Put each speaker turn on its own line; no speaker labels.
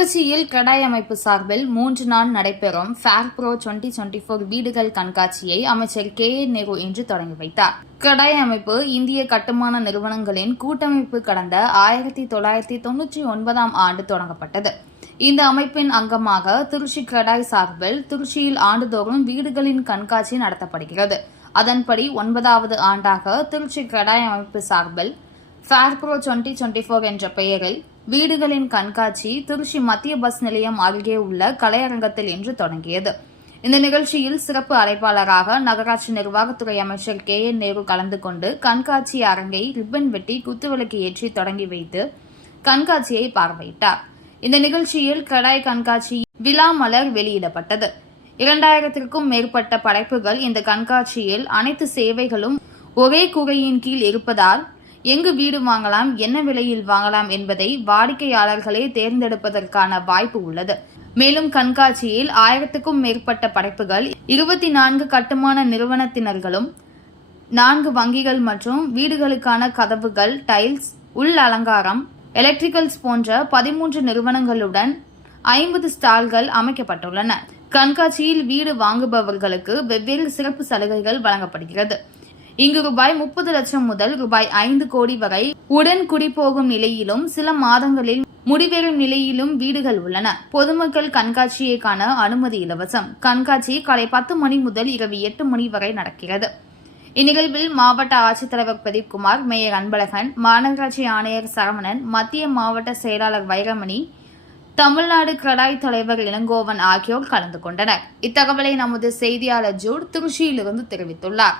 திருச்சியில் கிரடாய் அமைப்பு சார்பில் மூன்று நாள் நடைபெறும் fair pro twenty twenty four வீடுகள் கண்காட்சியை அமைச்சர் கே. ஏ. நேரு இன்று தொடங்கி வைத்தார். கிரடாய் அமைப்பு இந்திய கட்டுமான நிறுவனங்களின் கூட்டமைப்பு கடந்த ஆயிரத்தி தொள்ளாயிரத்தி தொன்னூற்றி ஒன்பதாம் ஆண்டு தொடங்கப்பட்டது. இந்த அமைப்பின் அங்கமாக திருச்சி கிரடாய் சார்பில் திருச்சியில் ஆண்டுதோறும் வீடுகளின் கண்காட்சி நடத்தப்படுகிறது. அதன்படி ஒன்பதாவது ஆண்டாக திருச்சி கிரடாய் அமைப்பு சார்பில் fair pro twenty twenty four என்ற பெயரில் வீடுகளின் கண்காட்சி திருச்சி மத்திய பஸ் நிலையம் அருகே உள்ள கலையரங்கத்தில் இன்று தொடங்கியது. இந்த நிகழ்ச்சியில் சிறப்பு அழைப்பாளராக நகராட்சி நிர்வாகத்துறை அமைச்சர் கே என் நேரு கலந்து கொண்டு கண்காட்சி அரங்கை ரிப்பன் வெட்டி குத்துவிளக்கு ஏற்றி தொடங்கி வைத்து கண்காட்சியை பார்வையிட்டார். இந்த நிகழ்ச்சியில் கடாய் கண்காட்சி விழா மலர் வெளியிடப்பட்டது. இரண்டாயிரத்திற்கும் மேற்பட்ட படைப்புகள் இந்த கண்காட்சியில் அனைத்து சேவைகளும் ஒரே குகையின் கீழ் இருப்பதால் எங்கு வீடு வாங்கலாம் என்ன விலையில் வாங்கலாம் என்பதை வாடிக்கையாளர்களே தேர்ந்தெடுப்பதற்கான வாய்ப்பு உள்ளது. மேலும் கண்காட்சியில் ஆயிரத்துக்கும் மேற்பட்ட படைப்புகள் இருபத்தி நான்கு கட்டுமான நிறுவனத்தினர்களும் நான்கு வங்கிகள் மற்றும் வீடுகளுக்கான கதவுகள் டைல்ஸ் உள் அலங்காரம் எலக்ட்ரிக்கல்ஸ் போன்ற பதிமூன்று நிறுவனங்களுடன் ஐம்பது ஸ்டால்கள் அமைக்கப்பட்டுள்ளன. கண்காட்சியில் வீடு வாங்குபவர்களுக்கு வெவ்வேறு சிறப்பு சலுகைகள் வழங்கப்படுகிறது. இங்கு ரூபாய் முப்பது லட்சம் முதல் ரூபாய் ஐந்து கோடி வரை உடன் குடிபோகும் நிலையிலும் சில மாதங்களில் முடிவெறும் நிலையிலும் வீடுகள் உள்ளன. பொதுமக்கள் கண்காட்சியை காண அனுமதி இலவசம். கண்காட்சி காலை பத்து மணி முதல் இரவு எட்டு மணி வரை நடக்கிறது. இந்நிகழ்வில் மாவட்ட ஆட்சித்தலைவர் பிரதீப் குமார் மேயர் அன்பழகன் மாநகராட்சி ஆணையர் சரவணன் மத்திய மாவட்ட செயலாளர் வைரமணி தமிழ்நாடு கடாய் தலைவர் இளங்கோவன் ஆகியோர் கலந்து கொண்டனர். இத்தகவலை நமது செய்தியாளர் ஜூட் திருச்சியிலிருந்து தெரிவித்துள்ளார்.